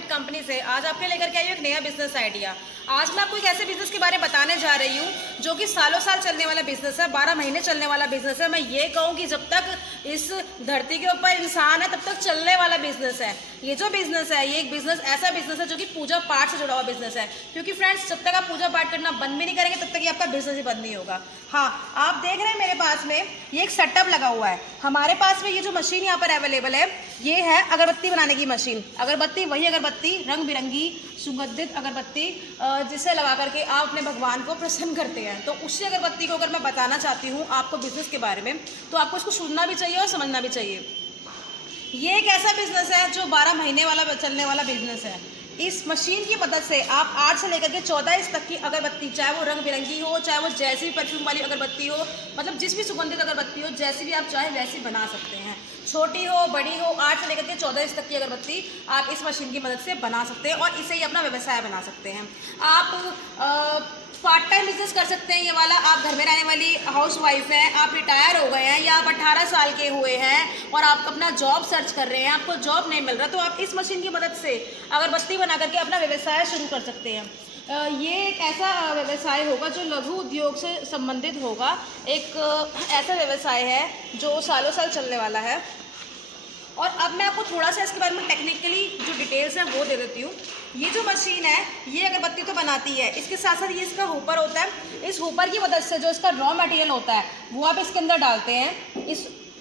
Limited company से आज आपके लेकर के आई हूँ एक नया बिजनेस आइडिया। आज मैं आपको एक ऐसे बिजनेस के बारे में बताने जा रही हूँ जो कि सालों साल चलने वाला बिजनेस है, 12 महीने चलने वाला बिजनेस है। मैं ये कहूँ कि जब तक इस धरती के ऊपर इंसान है तब तक चलने वाला बिजनेस है। ये जो बिजनेस है ये एक बिजनेस ऐसा बिजनेस है जो कि पूजा पाठ से जुड़ा हुआ बिजनेस है, क्योंकि फ्रेंड्स जब तक आप पूजा पाठ करना बंद भी नहीं करेंगे तब तक ये आपका बिजनेस ही बंद नहीं होगा। हाँ, आप देख रहे हैं मेरे पास में ये एक सेटअप लगा हुआ है। हमारे पास में ये जो मशीन यहाँ पर अवेलेबल है ये है अगरबत्ती बनाने की मशीन। अगरबत्ती वही अगरबत्ती, रंग बिरंगी सुगंधित अगरबत्ती जिसे लगा करके आप अपने भगवान को प्रसन्न करते हैं। तो उसी अगरबत्ती को अगर मैं बताना चाहती हूँ आपको बिजनेस के बारे में, तो आपको इसको सुनना भी चाहिए और समझना भी चाहिए। ये एक ऐसा बिजनेस है जो 12 महीने वाला चलने वाला बिजनेस है। इस मशीन की मदद से आप 8 से लेकर के 14 इंच तक की अगरबत्ती, चाहे वो रंग बिरंगी हो, चाहे वो जैसी भी परफ्यूम वाली अगरबत्ती हो, मतलब जिस भी सुगंधित अगरबत्ती हो, जैसी भी आप चाहे वैसी बना सकते हैं। छोटी हो बड़ी हो, 8 से लेकर के 14 इंच तक की अगरबत्ती आप इस मशीन की मदद से बना सकते हैं और इसे ही अपना व्यवसाय बना सकते हैं। आप पार्ट टाइम बिजनेस कर सकते हैं ये वाला। आप घर में रहने वाली हाउस वाइफ हैं, आप रिटायर हो गए हैं या आप 18 साल के हुए हैं और आप अपना जॉब सर्च कर रहे हैं, आपको जॉब नहीं मिल रहा, तो आप इस मशीन की मदद से अगरबत्ती बना करके अपना व्यवसाय शुरू कर सकते हैं। ये एक ऐसा व्यवसाय होगा जो लघु उद्योग से संबंधित होगा। एक ऐसा व्यवसाय है जो सालों साल चलने वाला है। और अब मैं आपको थोड़ा सा इसके बारे में टेक्निकली जो डिटेल्स हैं वो दे देती हूँ। ये जो मशीन है ये अगरबत्ती तो बनाती है, इसके साथ साथ ये इसका हुपर होता है। इस हुपर की मदद से जो इसका रॉ मटेरियल होता है वो आप इसके अंदर डालते हैं।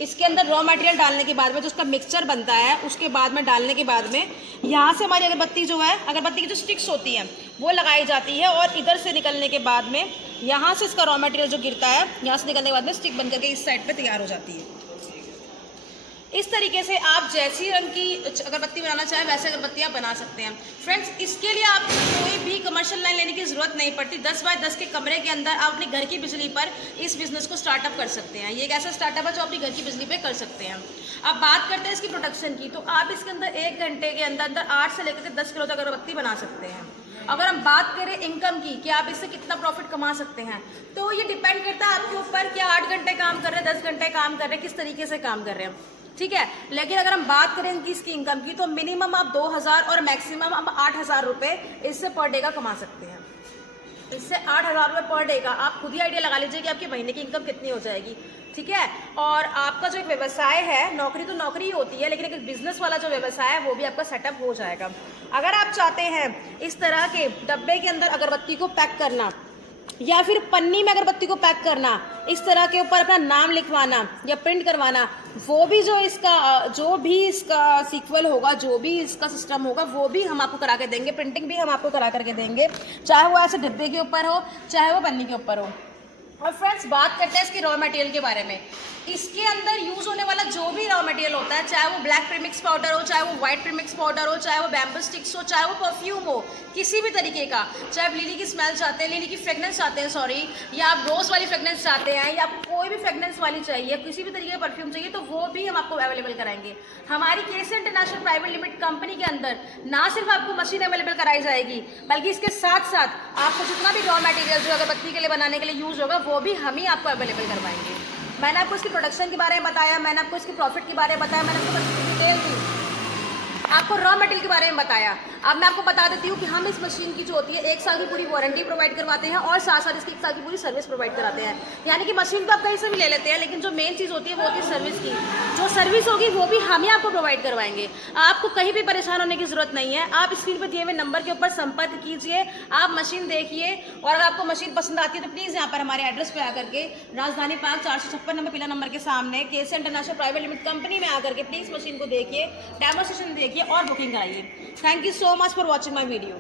इसके अंदर रॉ मटेरियल डालने के बाद में जो उसका मिक्सचर बनता है उसके बाद में डालने के बाद में यहाँ से हमारी अगरबत्ती जो है, अगरबत्ती की जो स्टिक्स होती हैं वो लगाई जाती है और इधर से निकलने के बाद में यहाँ से इसका रॉ मटेरियल जो गिरता है, यहाँ से निकलने के बाद में स्टिक बन करके इस साइड पर तैयार हो जाती है। इस तरीके से आप जैसी रंग की अगरबत्ती बनाना चाहें वैसे अगरबत्ती आप बना सकते हैं। फ्रेंड्स, इसके लिए आपको कोई भी कमर्शियल लाइन लेने की ज़रूरत नहीं पड़ती। 10 बाय 10 के कमरे के अंदर आप अपने घर की बिजली पर इस बिज़नेस को स्टार्टअप कर सकते हैं। ये एक ऐसा स्टार्टअप है जो अपनी घर की बिजली पे कर सकते हैं। अब बात करते हैं इसकी प्रोडक्शन की, तो आप इसके अंदर 1 घंटे के अंदर 8 से लेकर के 10 किलो तक अगरबत्ती बना सकते हैं। अगर हम बात करें इनकम की कि आप इससे कितना प्रॉफिट कमा सकते हैं, तो ये डिपेंड करता है आपके ऊपर कि 8 घंटे काम कर रहे हैं, 10 घंटे काम कर रहे हैं, किस तरीके से काम कर रहे हैं, ठीक है। लेकिन अगर हम बात करें कि इसकी इनकम की, तो मिनिमम आप 2000 और मैक्सिमम आप 8000 रुपये इससे पर डे का कमा सकते हैं। इससे 8000 रुपये पर डे का आप खुद ही आइडिया लगा लीजिए कि आपकी महीने की इनकम कितनी हो जाएगी, ठीक है। और आपका जो एक व्यवसाय है, नौकरी तो नौकरी ही होती है, लेकिन एक बिजनेस वाला जो व्यवसाय है वो भी आपका सेटअप हो जाएगा। अगर आप चाहते हैं इस तरह के डब्बे के अंदर अगरबत्ती को पैक करना या फिर पन्नी में अगरबत्ती को पैक करना, इस तरह के ऊपर अपना नाम लिखवाना या प्रिंट करवाना, वो भी जो भी इसका सीक्वल होगा, जो भी इसका सिस्टम होगा वो भी हम आपको करा के देंगे। प्रिंटिंग भी हम आपको करा करके देंगे, चाहे वो ऐसे डिब्बे के ऊपर हो चाहे वो पन्नी के ऊपर हो। और फ्रेंड्स, बात करते हैं इसके रॉ मटेरियल के बारे में। इसके अंदर यूज़ होने वाला जो भी रॉ मटेरियल होता है, चाहे वो ब्लैक प्रीमिक्स पाउडर हो, चाहे वो व्हाइट प्रीमिक्स पाउडर हो, चाहे वो बैम्बू स्टिक्स हो, चाहे वो परफ्यूम हो, किसी भी तरीके का, चाहे आप लिली की स्मेल चाहते हैं, लिली की फ्रेगनेंस चाहते हैं, सॉरी, या आप रोज़ वाली फ्रेगनेंस चाहते हैं, या आपको कोई भी फ्रेगनेंस वाली चाहिए, किसी भी तरीके का परफ्यूम चाहिए, तो वो भी हम आपको अवेलेबल कराएंगे। हमारी केसी इंटरनेशनल प्राइवेट लिमिटेड कंपनी के अंदर ना सिर्फ आपको मशीन अवेलेबल कराई जाएगी, बल्कि इसके साथ साथ आपको जितना भी रॉ मटेरियल जो अगरबत्ती के लिए बनाने के लिए यूज़ होगा वो भी हम ही आपको अवेलेबल करवाएंगे। मैंने आपको इसकी प्रोडक्शन के बारे में बताया, मैंने आपको इसकी प्रॉफिट के बारे में बताया, मैंने आपको डिटेल दी, आपको रॉ मटेरियल के बारे में बताया। अब मैं आपको बता देती हूँ कि हम इस मशीन की जो होती है 1 साल की पूरी वारंटी प्रोवाइड करवाते हैं और साथ साथ इसकी 1 साल की पूरी सर्विस प्रोवाइड कराते हैं। यानी कि मशीन तो आप कहीं से भी ले लेते हैं, लेकिन जो मेन चीज़ होती है वो होती है सर्विस की। जो सर्विस होगी वो भी हम ही आपको प्रोवाइड करवाएंगे। आपको कहीं भी परेशान होने की ज़रूरत नहीं है। आप स्क्रीन पर दिए हुए नंबर के ऊपर संपर्क कीजिए, आप मशीन देखिए, और अगर आपको मशीन पसंद आती है तो प्लीज़ यहाँ पर हमारे एड्रेस पर आकर के राजधानी पार्क 456 नंबर पीला नंबर के सामने केसी इंटरनेशनल प्राइवेट लिमिटेड कंपनी में आकर के प्लीज़ मशीन को देखिए, डेमोस्ट्रेशन देखिए और बुकिंग कराइए। Thank you so much for watching my video.